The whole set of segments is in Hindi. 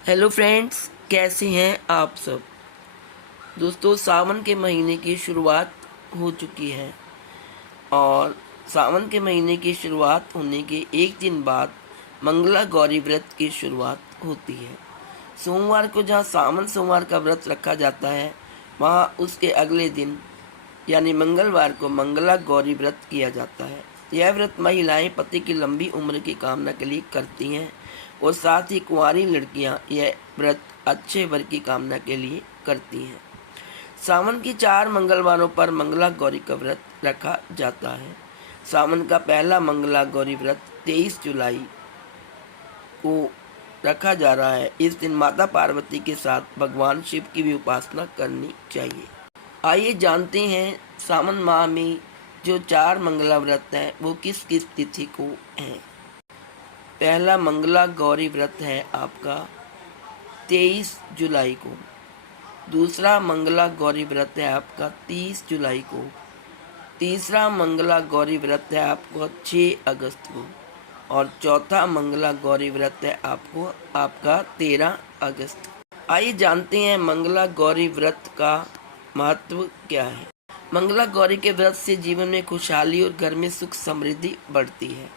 हेलो फ्रेंड्स, कैसे हैं आप सब। दोस्तों, सावन के महीने की शुरुआत हो चुकी है और सावन के महीने की शुरुआत होने के एक दिन बाद मंगला गौरी व्रत की शुरुआत होती है। सोमवार को जहां सावन सोमवार का व्रत रखा जाता है, वहां उसके अगले दिन यानी मंगलवार को मंगला गौरी व्रत किया जाता है। यह व्रत महिलाएं पति की लंबी उम्र की कामना के लिए करती हैं और साथ ही कुंवारी लड़कियां यह व्रत अच्छे वर की कामना के लिए करती हैं। सावन की 4 मंगलवारों पर मंगला गौरी का व्रत रखा जाता है। सावन का पहला मंगला गौरी व्रत 23 जुलाई को रखा जा रहा है। इस दिन माता पार्वती के साथ भगवान शिव की भी उपासना करनी चाहिए। आइए जानते हैं सावन माह में जो 4 मंगला व्रत हैं वो किस किस तिथि को हैं। पहला मंगला गौरी व्रत है आपका 23 जुलाई को। दूसरा मंगला गौरी व्रत है आपका 30 जुलाई को। तीसरा मंगला गौरी व्रत है आपको 6 अगस्त को और चौथा मंगला गौरी व्रत है आपका 13 अगस्त। आइए जानते हैं मंगला गौरी व्रत का महत्व क्या है। मंगला गौरी के व्रत से जीवन में खुशहाली और घर में सुख समृद्धि बढ़ती है।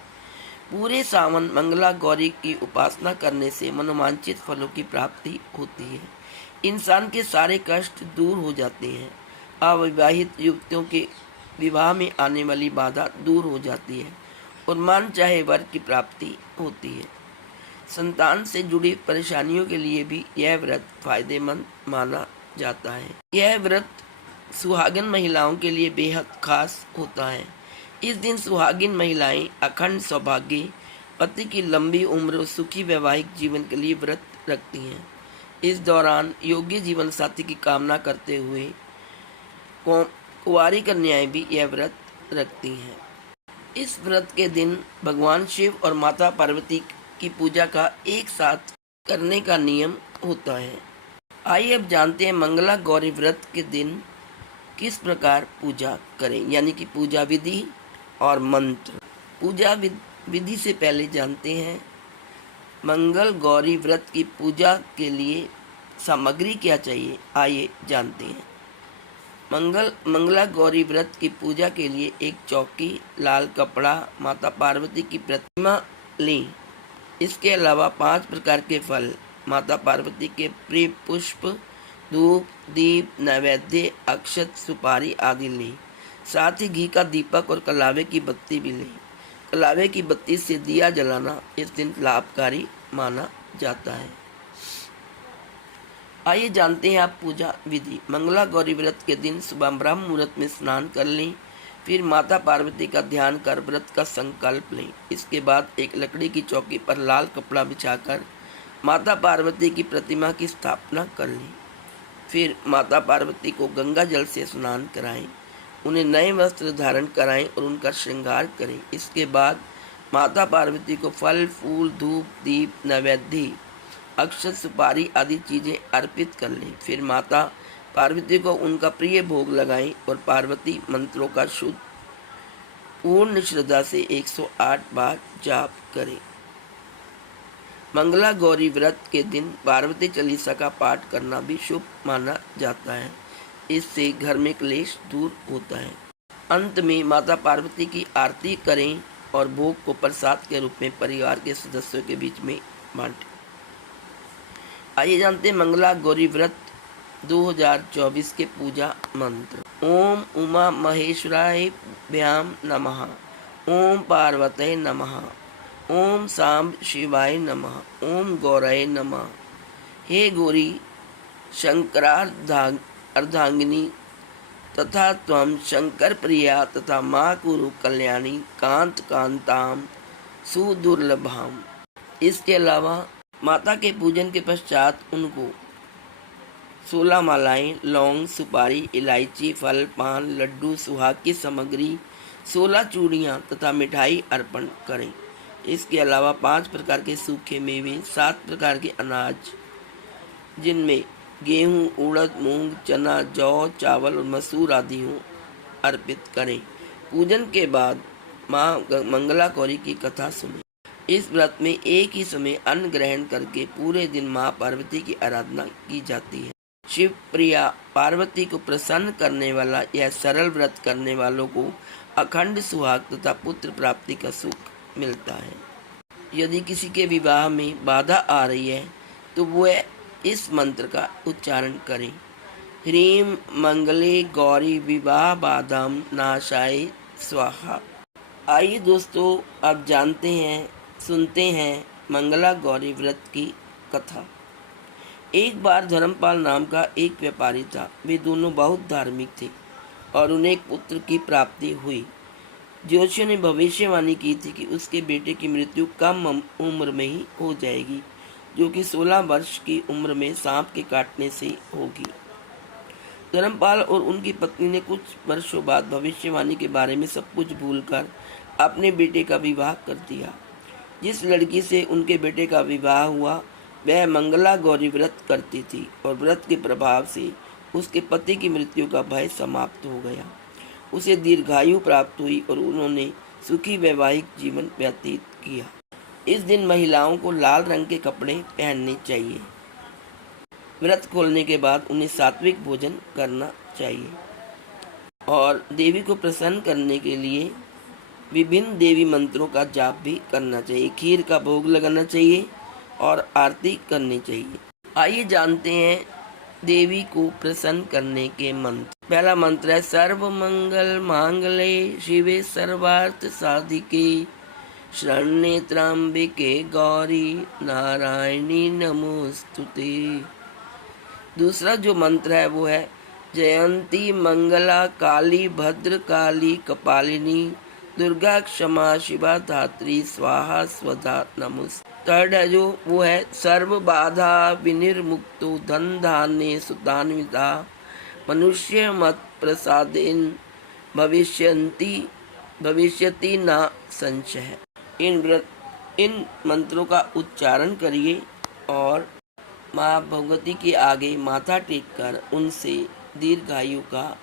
पूरे सावन मंगला गौरी की उपासना करने से मनोवांछित फलों की प्राप्ति होती है। इंसान के सारे कष्ट दूर हो जाते हैं। अविवाहित युवतियों के विवाह में आने वाली बाधा दूर हो जाती है और मन चाहे वर की प्राप्ति होती है। संतान से जुड़ी परेशानियों के लिए भी यह व्रत फायदेमंद माना जाता है। यह व्रत सुहागिन महिलाओं के लिए बेहद खास होता है। इस दिन सुहागिन महिलाएं अखंड सौभाग्य, पति की लंबी उम्र और सुखी वैवाहिक जीवन के लिए व्रत रखती हैं। इस दौरान योग्य जीवन साथी की कामना करते हुए कुंवारी कन्याएं भी यह व्रत रखती हैं। इस व्रत के दिन भगवान शिव और माता पार्वती की पूजा का एक साथ करने का नियम होता है। आइए अब जानते हैं मंगला गौरी व्रत के दिन किस प्रकार पूजा करें, यानी कि पूजा विधि और मंत्र। पूजा विधि से पहले जानते हैं मंगल गौरी व्रत की पूजा के लिए सामग्री क्या चाहिए। आइए जानते हैं। मंगला गौरी व्रत की पूजा के लिए एक चौकी, लाल कपड़ा, माता पार्वती की प्रतिमा लें। इसके अलावा 5 प्रकार के फल, माता पार्वती के प्रिय पुष्प, धूप, दीप, नैवेद्य, अक्षत, सुपारी आदि लें। साथ ही घी का दीपक और कलावे की बत्ती भी लें। कलावे की बत्ती से दिया जलाना इस दिन लाभकारी माना जाता है। आइए जानते हैं आप पूजा विधि। मंगला गौरी व्रत के दिन सुबह ब्रह्म मुहूर्त में स्नान कर लें। फिर माता पार्वती का ध्यान कर व्रत का संकल्प लें। इसके बाद एक लकड़ी की चौकी पर लाल कपड़ा बिछाकर माता पार्वती की प्रतिमा की स्थापना कर लें। फिर माता पार्वती को गंगा जल से स्नान कराएं, उन्हें नए वस्त्र धारण कराएं और उनका श्रृंगार करें। इसके बाद माता पार्वती को फल, फूल, धूप, दीप, नैवेद्य, अक्षत, सुपारी आदि चीज़ें अर्पित कर लें। फिर माता पार्वती को उनका प्रिय भोग लगाएं और पार्वती मंत्रों का शुद्ध पूर्ण श्रद्धा से 108 बार जाप करें। मंगला गौरी व्रत के दिन पार्वती चालीसा का पाठ करना भी शुभ माना जाता है। इससे घर में क्लेश दूर होता है। अंत में माता पार्वती की आरती करें और भोग को प्रसाद के रूप में परिवार के सदस्यों के बीच में बांटें। आइए जानते हैं मंगला गौरी व्रत 2024 के पूजा मंत्र। ओम उमा महेश्वराय भ्याम नमः। ओम पार्वते नमः। ओम सांब शिवाय नमः। ओम गौराय नमः। हे गौरी शंकरार्धांगिनी तथा त्वं शंकर प्रिया तथा माँ कुरु कल्याणी कांत कांताम सुदुर्लभाम। इसके अलावा माता के पूजन के पश्चात उनको 16 मालाएं, लौंग, सुपारी, इलायची, फल, पान, लड्डू, सुहाग की सामग्री, 16 चूड़ियाँ तथा मिठाई अर्पण करें। इसके अलावा 5 प्रकार के सूखे मेवे, 7 प्रकार के अनाज जिनमें गेहूँ, उड़द, मूंग, चना, जौ, चावल और मसूर आदि हों अर्पित करें। पूजन के बाद माँ मंगला गौरी की कथा सुनें। इस व्रत में एक ही समय अन्न ग्रहण करके पूरे दिन माँ पार्वती की आराधना की जाती है। शिव प्रिया पार्वती को प्रसन्न करने वाला यह सरल व्रत करने वालों को अखंड सुहाग तथा पुत्र प्राप्ति का सुख मिलता है। यदि किसी के विवाह में बाधा आ रही है तो वह इस मंत्र का उच्चारण करें। ह्रीं मंगले गौरी विवाह बाधाम नाशाय स्वाहा। आइए दोस्तों, अब सुनते हैं मंगला गौरी व्रत की कथा। एक बार धर्मपाल नाम का एक व्यापारी था। वे दोनों बहुत धार्मिक थे और उन्हें एक पुत्र की प्राप्ति हुई। ज्योतिषियों ने भविष्यवाणी की थी कि उसके बेटे की मृत्यु कम उम्र में ही हो जाएगी, जो कि 16 वर्ष की उम्र में सांप के काटने से होगी। धर्मपाल और उनकी पत्नी ने कुछ वर्षों बाद भविष्यवाणी के बारे में सब कुछ भूलकर अपने बेटे का विवाह कर दिया। जिस लड़की से उनके बेटे का विवाह हुआ वह मंगला गौरी व्रत करती थी और व्रत के प्रभाव से उसके पति की मृत्यु का भय समाप्त हो गया। उसे दीर्घायु प्राप्त हुई और उन्होंने सुखी वैवाहिक जीवन व्यतीत किया। इस दिन महिलाओं को लाल रंग के कपड़े पहनने चाहिए। व्रत खोलने के बाद उन्हें सात्विक भोजन करना चाहिए और देवी को प्रसन्न करने के लिए विभिन्न देवी मंत्रों का जाप भी करना चाहिए। खीर का भोग लगाना चाहिए और आरती करनी चाहिए। आइए जानते हैं देवी को प्रसन्न करने के मंत्र। पहला मंत्र है सर्व मंगल मांगले शिवे सर्वार्थ साधिके शरण्ये त्र्यंबके गौरी नारायणी नमोस्तुते। दूसरा जो मंत्र है वो है जयंती मंगला काली भद्र काली कपालिनी दुर्गा क्षमा शिवा धात्री स्वाहा स्वधा नमोस्तुते। थर्ड है जो वो है सर्व बाधा विनिर्मुक्तो धन धान्य सुतान्विता मनुष्य मत प्रसादेन भविष्यति न संशय। इन मंत्रों का उच्चारण करिए और माँ भगवती के आगे माथा टेककर उनसे दीर्घायु का,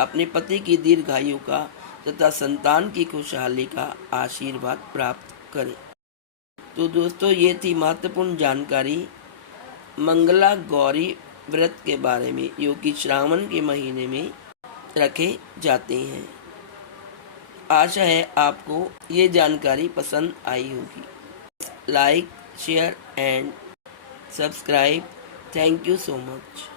अपने पति की दीर्घायु का तथा संतान की खुशहाली का आशीर्वाद प्राप्त करें। तो दोस्तों, ये थी महत्वपूर्ण जानकारी मंगला गौरी व्रत के बारे में, जो कि श्रावण के महीने में रखे जाते हैं। आशा है आपको ये जानकारी पसंद आई होगी। Like, share and subscribe. Thank you so much.